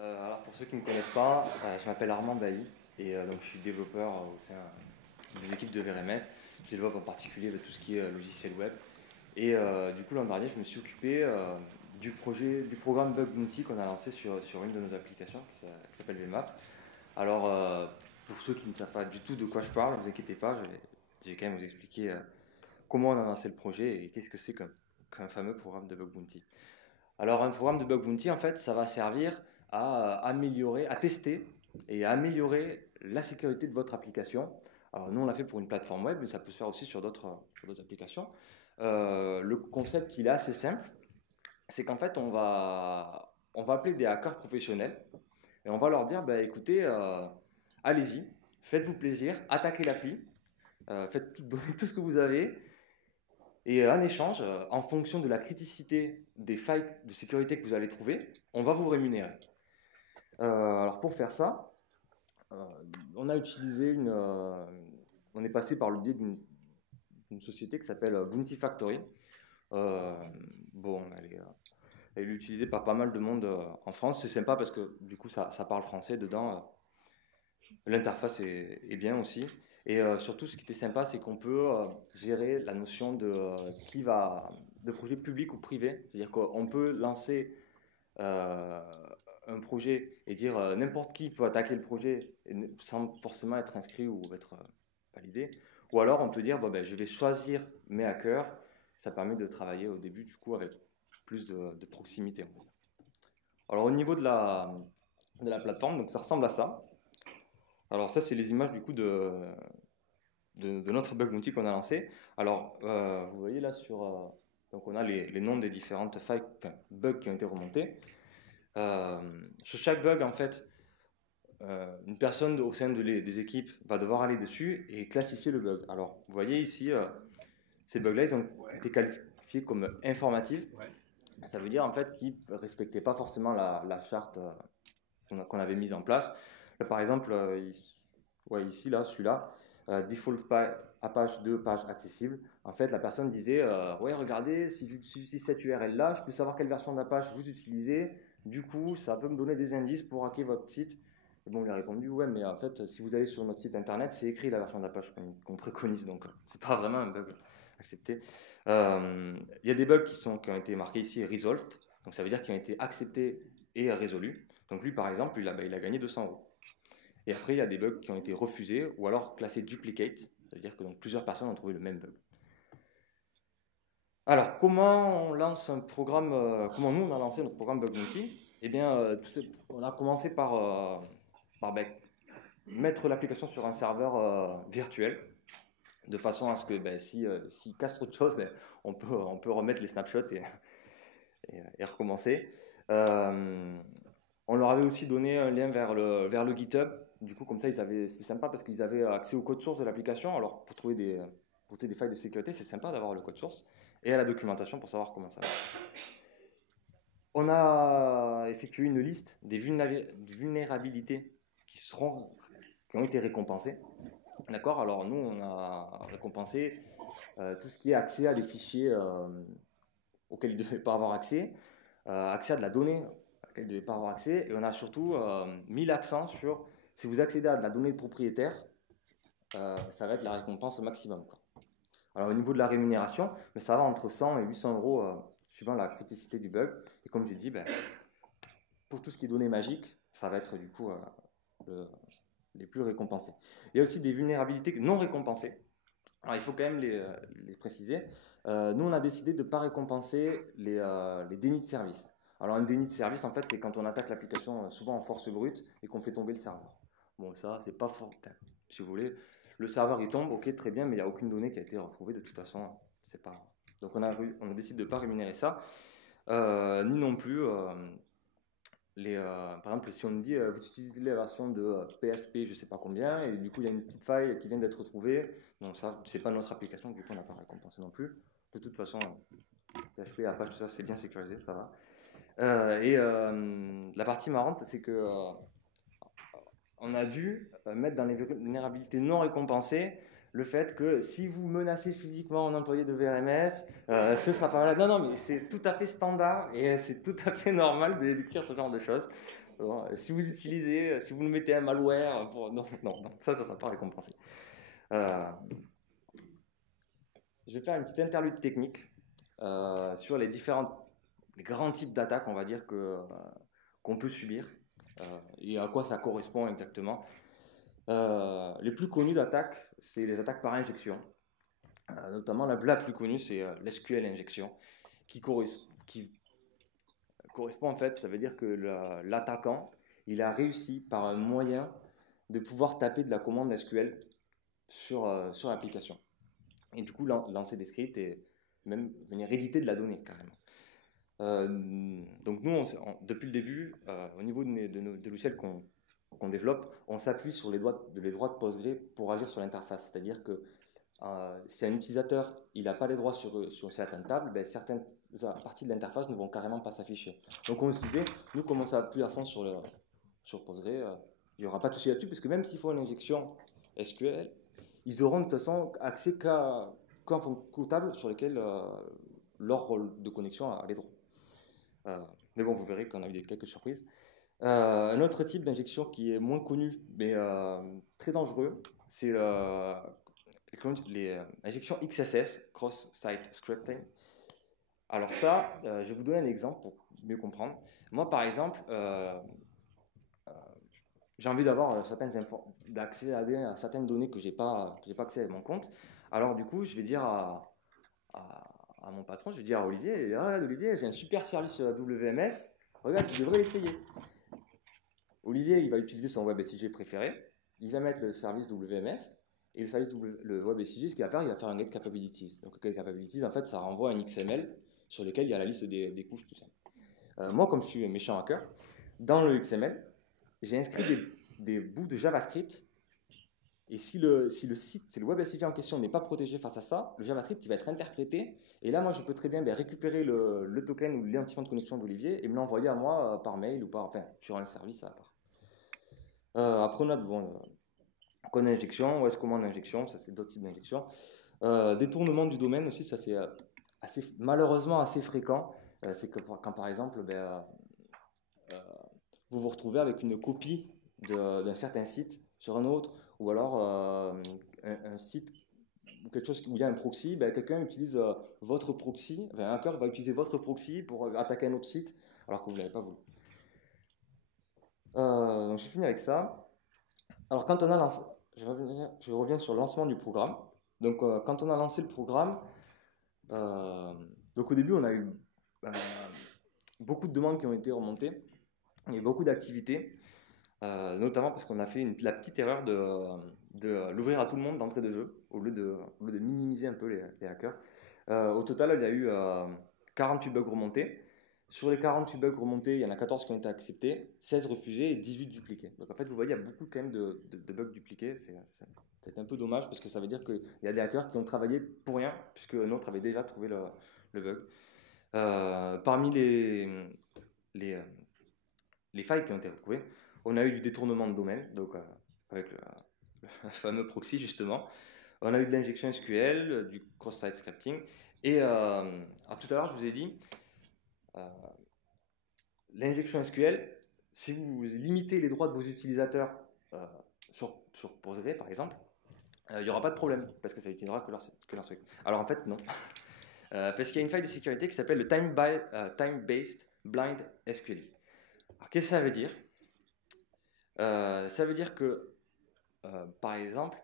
Alors pour ceux qui ne me connaissent pas, je m'appelle Armand Bailly et donc je suis développeur au sein des équipes de VRMS. Je développe en particulier tout ce qui est logiciel web. Et du coup l'an dernier je me suis occupé du programme Bug Bounty qu'on a lancé sur une de nos applications qui s'appelle VMAP. Alors pour ceux qui ne savent pas du tout de quoi je parle, ne vous inquiétez pas, je vais quand même vous expliquer comment on a lancé le projet et qu'est-ce que c'est qu'un fameux programme de Bug Bounty. Alors, un programme de bug bounty, en fait, ça va servir à améliorer, à tester et à améliorer la sécurité de votre application. Alors, nous, on l'a fait pour une plateforme web, mais ça peut se faire aussi sur d'autres applications. Le concept, il est assez simple. C'est qu'en fait, on va appeler des hackers professionnels et on va leur dire, bah, écoutez, allez-y, faites-vous plaisir, attaquez l'appli, donnez tout ce que vous avez et en échange, en fonction de la criticité des failles de sécurité que vous allez trouver, on va vous rémunérer. Alors pour faire ça, euh, on a utilisé on est passé par le biais d'une société qui s'appelle Bounty Factory. Euh, bon, elle est utilisée par pas mal de monde en France. C'est sympa parce que du coup ça parle français dedans. L'interface est bien aussi. Et surtout, ce qui était sympa, c'est qu'on peut gérer la notion de projet public ou privé. C'est-à-dire qu'on peut lancer euh, un projet et dire n'importe qui peut attaquer le projet sans forcément être inscrit ou être validé. Ou alors on peut dire bon, ben, je vais choisir mes hackers. Ça permet de travailler au début du coup avec plus de proximité. Alors au niveau de la plateforme, donc ça ressemble à ça. Alors ça, c'est les images du coup de notre bug bounty qu'on a lancé. Alors, vous voyez là donc on a les noms des différentes failles, enfin, bugs qui ont été remontés. Sur chaque bug, en fait, une personne au sein des équipes va devoir aller dessus et classifier le bug. Alors, vous voyez ici, ces bugs-là, ils ont été qualifiés comme informatifs. Ça veut dire en fait qu'ils ne respectaient pas forcément la charte qu'on avait mise en place. Là, par exemple, ouais, ici, là, celui-là, default page 2, page accessible. En fait, la personne disait ouais, regardez, si j'utilise cette URL-là, je peux savoir quelle version d'Apache vous utilisez. Du coup, ça peut me donner des indices pour hacker votre site. Et bon, on lui a répondu ouais, mais en fait, si vous allez sur notre site internet, c'est écrit la version d'Apache qu'on préconise. Donc, c'est pas vraiment un bug accepté. Il y a des bugs qui ont été marqués ici resolved. Donc, ça veut dire qu'ils ont été acceptés et résolus. Donc, lui, par exemple, il a gagné 200 euros. Et après, il y a des bugs qui ont été refusés ou alors classés duplicate, c'est-à-dire que donc, plusieurs personnes ont trouvé le même bug. Alors, comment on lance un programme, comment nous on a lancé notre programme Bug Bounty? Eh bien, on a commencé par mettre l'application sur un serveur virtuel, de façon à ce que s'il casse trop de choses, on peut remettre les snapshots et recommencer. Euh, On leur avait aussi donné un lien vers le GitHub. Du coup, comme ça, c'était sympa parce qu'ils avaient accès au code source de l'application. Alors, pour trouver des failles de sécurité, c'est sympa d'avoir le code source et à la documentation pour savoir comment ça marche. On a effectué une liste des vulnérabilités qui ont été récompensées. D'accord. Alors, nous, on a récompensé tout ce qui est accès à des fichiers auxquels ils ne devaient pas avoir accès, accès à de la donnée auquel ils ne devaient pas avoir accès, et on a surtout mis l'accent sur si vous accédez à de la donnée de propriétaire, ça va être la récompense maximum, quoi. Alors au niveau de la rémunération, mais ça va entre 100 et 800 euros suivant la criticité du bug. Et comme j'ai dit, pour tout ce qui est données magiques, ça va être du coup les plus récompensés. Il y a aussi des vulnérabilités non récompensées. Alors il faut quand même les préciser. Nous, on a décidé de ne pas récompenser les dénis de service. Alors un déni de service, en fait, c'est quand on attaque l'application souvent en force brute et qu'on fait tomber le serveur. Bon, ça, c'est pas fort. Enfin, si vous voulez, le serveur il tombe, ok, très bien, mais il n'y a aucune donnée qui a été retrouvée de toute façon. C'est pas. Donc on a décidé de ne pas rémunérer ça, ni non plus par exemple, si on me dit vous utilisez la version de PHP, je sais pas combien, et du coup il y a une petite faille qui vient d'être retrouvée, donc ça c'est pas notre application, du coup on n'a pas récompensé non plus. De toute façon, PHP, Apache, tout ça c'est bien sécurisé, ça va. La partie marrante, c'est que on a dû mettre dans les vulnérabilités non récompensées le fait que si vous menacez physiquement un employé de VRMS, ce sera pas mal. Non, non, mais c'est tout à fait standard et c'est tout à fait normal d'écrire ce genre de choses. Bon, si vous utilisez, si vous nous mettez un malware, non, non, non, ça ne sera pas récompensé. Euh, je vais faire une petite interlude technique sur les grands types d'attaques, on va dire, qu'on peut subir et à quoi ça correspond exactement. Les plus connues d'attaques, c'est les attaques par injection. Notamment la plus connue, c'est l'SQL injection, qui correspond en fait, ça veut dire que l'attaquant, il a réussi par un moyen de pouvoir taper de la commande SQL sur l'application. Et du coup, lancer des scripts et même venir éditer de la donnée carrément. Donc nous, depuis le début, au niveau des logiciels qu'on développe, on s'appuie sur les droits de Postgre pour agir sur l'interface. C'est-à-dire que si un utilisateur il n'a pas les droits sur certaines tables, ben, certaines parties de l'interface ne vont carrément pas s'afficher. Donc on se disait, nous comme on s'appuie à fond sur Postgre, il n'y aura pas de souci là-dessus, parce que même s'il faut une injection SQL, ils auront de toute façon accès qu'aux tables sur lesquelles leur rôle de connexion a les droits. Mais bon, vous verrez qu'on a eu quelques surprises. Un autre type d'injection qui est moins connu, mais très dangereux, c'est les injections XSS, Cross-Site Scripting. Alors ça, je vais vous donner un exemple pour mieux comprendre. Moi, par exemple, j'ai envie d'avoir d'accès à certaines données que j'ai pas accès à mon compte. Alors du coup, je vais dire à mon patron, je vais dire à Olivier, ah, Olivier, j'ai un super service WMS, regarde, tu devrais l'essayer. Olivier, il va utiliser son WebSIG préféré, il va mettre le service WMS, et le WebSIG, ce qu'il va faire, il va faire un get capabilities. Donc get capabilities, en fait, ça renvoie à un XML sur lequel il y a la liste des couches, tout ça. Moi, comme je suis un méchant hacker, dans le XML, j'ai inscrit des bouts de JavaScript. Et si le WebSIG en question n'est pas protégé face à ça, le JavaScript il va être interprété. Et là, moi, je peux très bien récupérer le token ou l'identifiant de connexion d'Olivier et me l'envoyer à moi par mail ou sur un service à part. Après, on a code injection, OS commande injection, ça c'est d'autres types d'injection. Détournement du domaine aussi, ça c'est malheureusement assez fréquent. C'est que quand par exemple, vous vous retrouvez avec une copie d'un certain site sur un autre, ou alors un site ou quelque chose où il y a un proxy, quelqu'un utilise votre proxy, un hacker va utiliser votre proxy pour attaquer un autre site, alors que vous ne l'avez pas voulu. Donc j'ai fini avec ça. Alors quand on a lancé, je reviens sur le lancement du programme. Donc quand on a lancé le programme, donc au début on a eu beaucoup de demandes qui ont été remontées, il y a eu beaucoup d'activités. Notamment parce qu'on a fait la petite erreur de l'ouvrir à tout le monde d'entrée de jeu, au lieu de minimiser un peu les hackers. Au total, il y a eu 48 bugs remontés. Sur les 48 bugs remontés, il y en a 14 qui ont été acceptés, 16 refusés et 18 dupliqués. Donc en fait, vous voyez, il y a beaucoup quand même de bugs dupliqués. C'est un peu dommage parce que ça veut dire qu'il y a des hackers qui ont travaillé pour rien, puisque un autre avait déjà trouvé le bug. Parmi les failles qui ont été retrouvées, on a eu du détournement de domaine, donc avec le fameux proxy justement. On a eu de l'injection SQL, du cross-site scripting. Et tout à l'heure, je vous ai dit, l'injection SQL, si vous limitez les droits de vos utilisateurs sur Postgre par exemple, il n'y aura pas de problème, parce que ça n'utilisera que leur truc. Alors en fait, non. Parce qu'il y a une faille de sécurité qui s'appelle le Time-Based Blind SQL. Alors qu'est-ce que ça veut dire? Ça veut dire que, par exemple,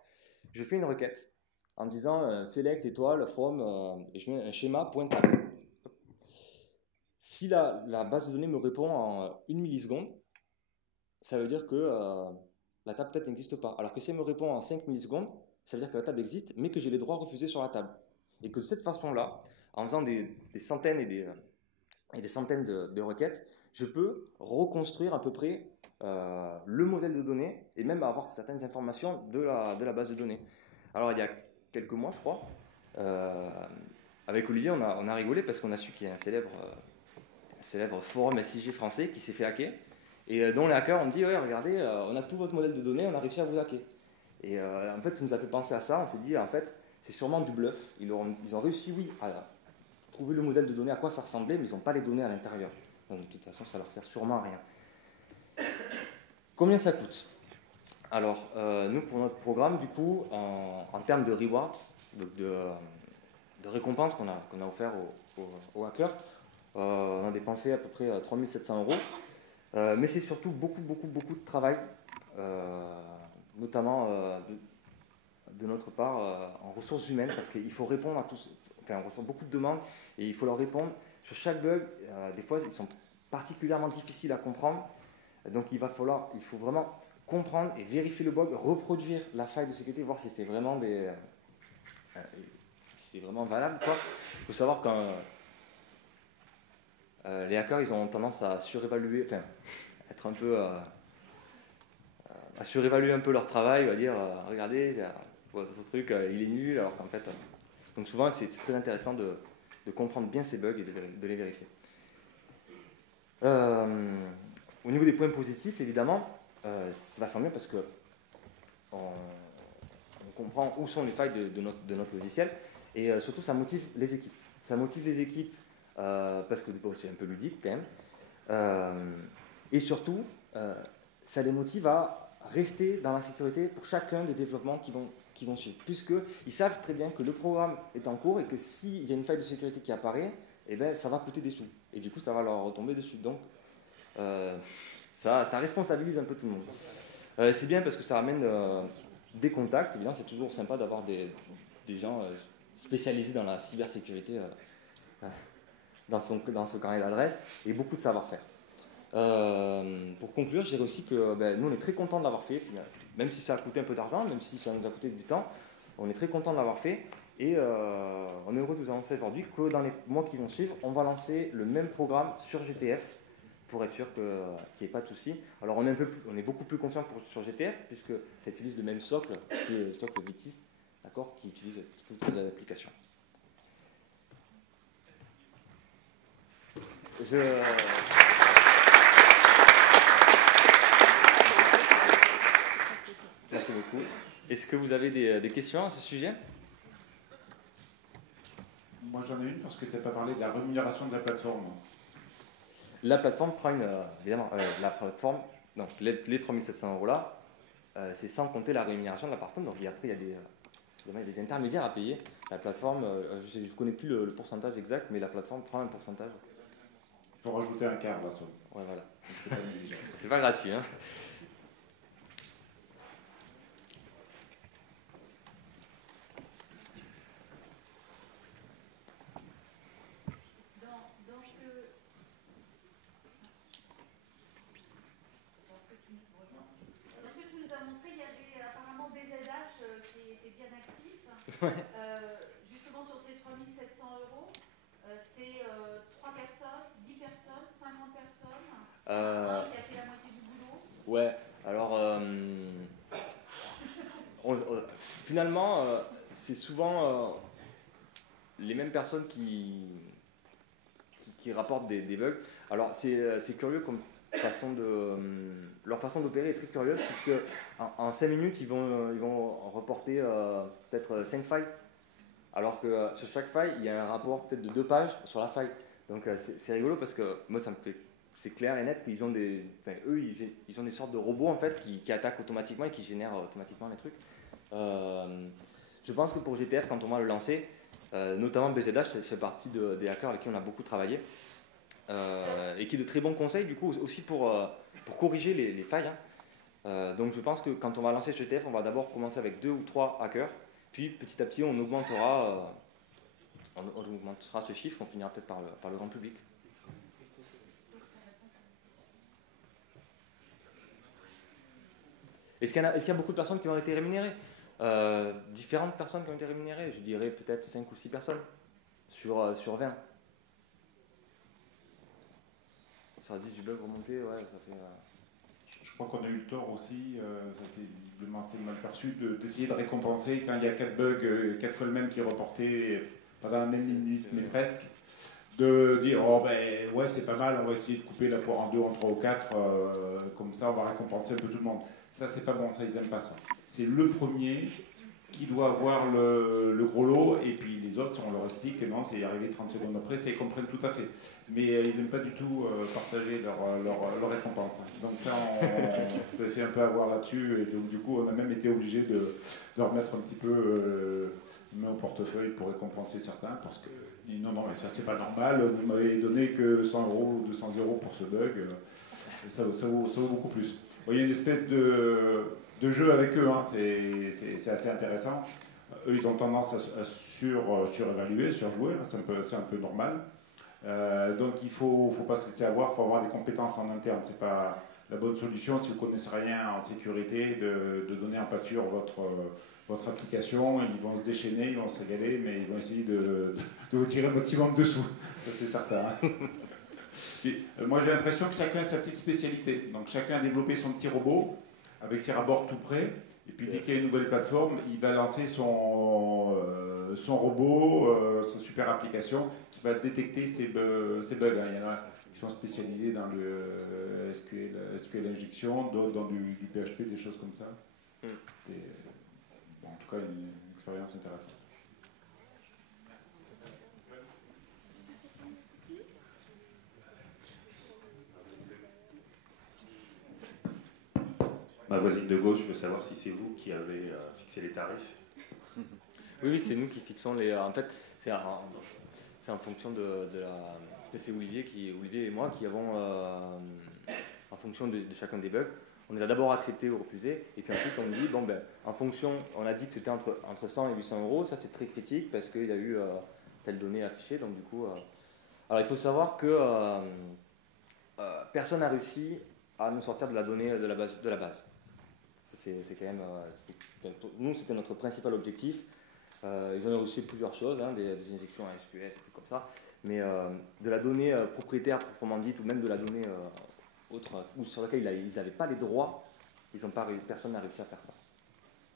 je fais une requête en disant select étoile from et je mets un schéma point table. Si la base de données me répond en 1 milliseconde, ça veut dire que la table peut-être n'existe pas. Alors que si elle me répond en 5 millisecondes, ça veut dire que la table existe, mais que j'ai les droits refusés sur la table. Et que de cette façon-là, en faisant des centaines et des centaines de requêtes, je peux reconstruire à peu près le modèle de données et même avoir certaines informations de la base de données. Alors il y a quelques mois, je crois, avec Olivier, on a rigolé parce qu'on a su qu'il y a un célèbre forum SIG français qui s'est fait hacker et dont les hackers ont dit ouais, regardez, on a tout votre modèle de données, on a réussi à vous hacker. Et en fait, ça nous a fait penser à ça. On s'est dit en fait, c'est sûrement du bluff. Ils ont réussi, oui, à trouver le modèle de données, à quoi ça ressemblait, mais ils n'ont pas les données à l'intérieur. Donc de toute façon, ça leur sert sûrement à rien. Combien ça coûte? Alors, nous, pour notre programme, du coup, en termes de rewards, de récompenses qu'on a offert aux hackers, on a dépensé à peu près 3 700 €. Mais c'est surtout beaucoup de travail, notamment de notre part en ressources humaines, parce qu'il faut répondre à tous. Enfin, on reçoit beaucoup de demandes et il faut leur répondre sur chaque bug. Des fois, ils sont particulièrement difficiles à comprendre. Donc, il faut vraiment comprendre et vérifier le bug, reproduire la faille de sécurité, voir si c'est vraiment si c'est vraiment valable, quoi. Il faut savoir que les hackers, ils ont tendance à surévaluer, enfin, être un peu, à surévaluer un peu leur travail, on va dire, regardez, votre truc, il est nul, alors qu'en fait, donc souvent, c'est très intéressant de comprendre bien ces bugs et de les vérifier. Au niveau des points positifs, évidemment, c'est vachement bien parce que on comprend où sont les failles de notre logiciel et surtout, ça motive les équipes. Ça motive les équipes parce que c'est un peu ludique quand même. Et surtout, ça les motive à rester dans la sécurité pour chacun des développements qui vont suivre. Puisqu'ils savent très bien que le programme est en cours et que s'il y a une faille de sécurité qui apparaît, eh ben, ça va coûter des sous. Et du coup, ça va leur retomber dessus. Donc, ça responsabilise un peu tout le monde. C'est bien parce que ça amène des contacts. Évidemment, c'est toujours sympa d'avoir des gens spécialisés dans la cybersécurité dans ce carnet d'adresse et beaucoup de savoir-faire. Pour conclure, je dirais aussi que nous, on est très contents de l'avoir fait, même si ça a coûté un peu d'argent, même si ça nous a coûté du temps, on est très contents de l'avoir fait et on est heureux de vous annoncer aujourd'hui que dans les mois qui vont suivre, on va lancer le même programme sur GTF pour être sûr qu'il n'y ait pas de soucis. Alors on est beaucoup plus confiant sur GTF puisque ça utilise le même socle qui est le socle VITIS, d'accord, qui utilise toutes les applications. Merci beaucoup. Est-ce que vous avez des questions à ce sujet? Moi j'en ai une parce que tu n'as pas parlé de la rémunération de la plateforme. La plateforme prend évidemment, la plateforme, donc les 3 700 € là, c'est sans compter la rémunération de la plateforme. Donc après, il y a des intermédiaires à payer. La plateforme, je ne connais plus le pourcentage exact, mais la plateforme prend un pourcentage. Il faut rajouter un quart, là, ça. Ouais, voilà. C'est pas gratuit, hein. Ouais. Justement sur ces 3 700 €, c'est 3 personnes, 10 personnes, 50 personnes, un qui a fait la moitié du boulot. Ouais, alors finalement c'est souvent les mêmes personnes qui rapportent des bugs. Alors c'est curieux comme leur façon d'opérer est très curieuse puisque en 5 minutes ils vont reporter peut-être 5 failles alors que sur chaque faille il y a un rapport peut-être de 2 pages sur la faille. Donc c'est rigolo parce que moi c'est clair et net qu'ils ont ils ont des sortes de robots en fait qui attaquent automatiquement et qui génèrent automatiquement les trucs. Je pense que pour GTF quand on va le lancer, notamment BZH fait partie des hackers avec qui on a beaucoup travaillé. Et qui est de très bons conseils du coup aussi pour corriger les failles. Donc je pense que quand on va lancer GTF, on va d'abord commencer avec 2 ou 3 hackers, puis petit à petit on augmentera ce chiffre, on finira peut-être par le grand public. Est-ce qu'il y a beaucoup de personnes qui ont été rémunérées? Différentes personnes qui ont été rémunérées, je dirais peut-être 5 ou 6 personnes sur 20. Sur 10 du bug remonté, ouais, ça fait... Je crois qu'on a eu le tort aussi, ça a été visiblement assez mal perçu, d'essayer de récompenser quand il y a 4 bugs, 4 fois le même qui est reporté, pas dans la même minute, mais presque, de dire, oh ben ouais c'est pas mal, on va essayer de couper la poire en 2, en 3 ou 4, comme ça on va récompenser un peu tout le monde. Ça c'est pas bon, ça ils aiment pas ça. C'est le premier qui doit avoir le gros lot, et puis les autres, on leur explique que non, c'est arrivé 30 secondes après, ça ils comprennent tout à fait. Mais ils n'aiment pas du tout partager leur récompense. Donc ça, on s'est fait un peu avoir là-dessus, et donc du coup, on a même été obligé de remettre un petit peu main au portefeuille pour récompenser certains, parce que non, non, mais ça c'est pas normal, vous m'avez donné que 100 € ou 200 € pour ce bug, ça vaut beaucoup plus. Bon, il y a une espèce de jeu avec eux, hein. C'est assez intéressant. Eux, ils ont tendance à surévaluer, surjouer, hein. C'est un peu normal. Donc il ne faut pas se laisser avoir, il faut avoir des compétences en interne. Ce n'est pas la bonne solution si vous ne connaissez rien en sécurité de donner en pâture votre application. Ils vont se déchaîner, ils vont se régaler, mais ils vont essayer de vous tirer le maximum dessous. Ça c'est certain. Hein. Et, moi j'ai l'impression que chacun a sa petite spécialité. Donc chacun a développé son petit robot avec ses rapports tout prêts. Et puis dès qu'il y a une nouvelle plateforme, il va lancer son robot, sa super application qui va détecter ces bugs. Hein. Il y en a qui sont spécialisés dans le SQL injection, d'autres dans du PHP, des choses comme ça. Bon, en tout cas, une expérience intéressante. Ma voisine de gauche veut savoir si c'est vous qui avez fixé les tarifs. Oui, c'est nous qui fixons les. En fait, c'est en fonction c'est Olivier et moi qui avons, en fonction de chacun des bugs, on les a d'abord acceptés ou refusés, et puis ensuite on dit, bon ben, en fonction, on a dit que c'était entre 100 et 800 €, ça c'est très critique parce qu'il y a eu telle donnée affichée, donc du coup. Alors il faut savoir que personne n'a réussi à nous sortir de la donnée de la base. C'est quand même, nous c'était notre principal objectif. Ils ont réussi plusieurs choses, hein, des injections à SQL, c'était comme ça, mais de la donnée propriétaire proprement dite, ou même de la donnée autre, ou sur laquelle ils n'avaient pas les droits, personne n'a réussi à faire ça.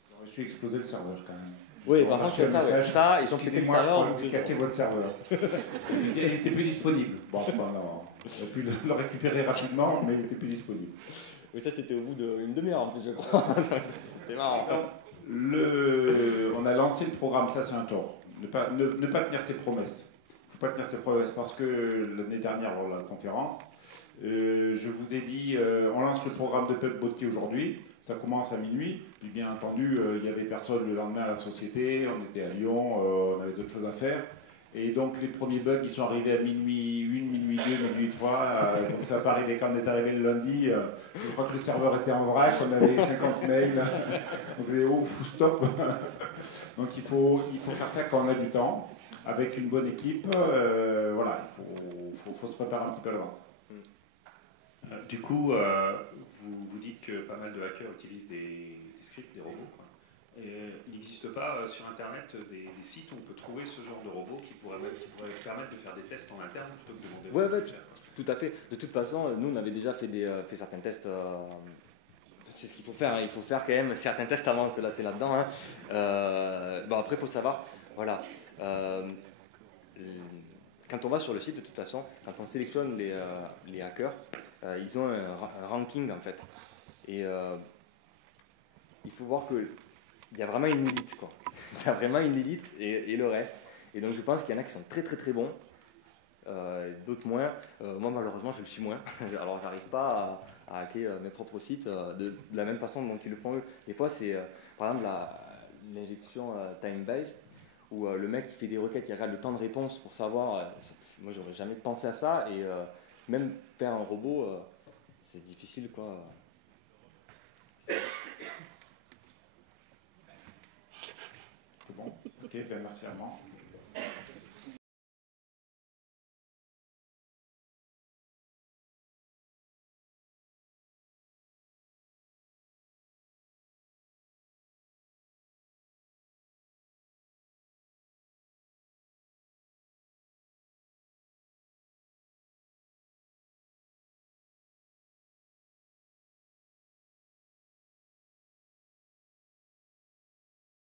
Ils ont réussi à exploser le serveur quand même. Oui, par contre, ça, ils ont pété le serveur. Ils ont cassé votre serveur. Il n'était plus disponible. Bon, on a pu le récupérer rapidement, mais il n'était plus disponible. Oui, ça c'était au bout d'une demi-heure en plus, je crois. C'était marrant. On a lancé le programme, ça c'est un tort. Ne pas tenir ses promesses. Il ne faut pas tenir ses promesses parce que l'année dernière, lors de la conférence, je vous ai dit, on lance le programme de PubBotier aujourd'hui, ça commence à minuit, puis bien entendu, il n'y avait personne le lendemain à la société, on était à Lyon, on avait d'autres choses à faire. Et donc les premiers bugs, ils sont arrivés à minuit 1, minuit 2, minuit 3. Donc ça n'a pas arrivé quand on est arrivé le lundi. Je crois que le serveur était en vrac, on avait 50 mails. Donc on disait, oh, stop. Donc il faut faire ça quand on a du temps, avec une bonne équipe. Voilà, il faut se préparer un petit peu à l'avance. Du coup, vous dites que pas mal de hackers utilisent des scripts, des robots, quoi. Et il n'existe pas sur Internet des sites où on peut trouver ce genre de robot qui pourrait permettre de faire des tests en interne plutôt que de demander à tout à fait. De toute façon, nous, on avait déjà fait certains tests. C'est ce qu'il faut faire. Hein. Il faut faire quand même certains tests avant de se lancer là-dedans. Hein. Bon, après, il faut savoir, voilà. Quand on va sur le site, de toute façon, quand on sélectionne les hackers, ils ont un ranking en fait. Et il faut voir que il y a vraiment une élite, quoi. Il y a vraiment une élite et le reste. Et donc je pense qu'il y en a qui sont très très très bons, d'autres moins. Moi malheureusement je le suis moins. Alors j'arrive pas à hacker mes propres sites de la même façon dont ils le font eux. Des fois c'est par exemple l'injection time-based où le mec qui fait des requêtes, il regarde le temps de réponse pour savoir. Moi j'aurais jamais pensé à ça et même faire un robot, c'est difficile quoi. C'est bon. Ok, ben merci Armand.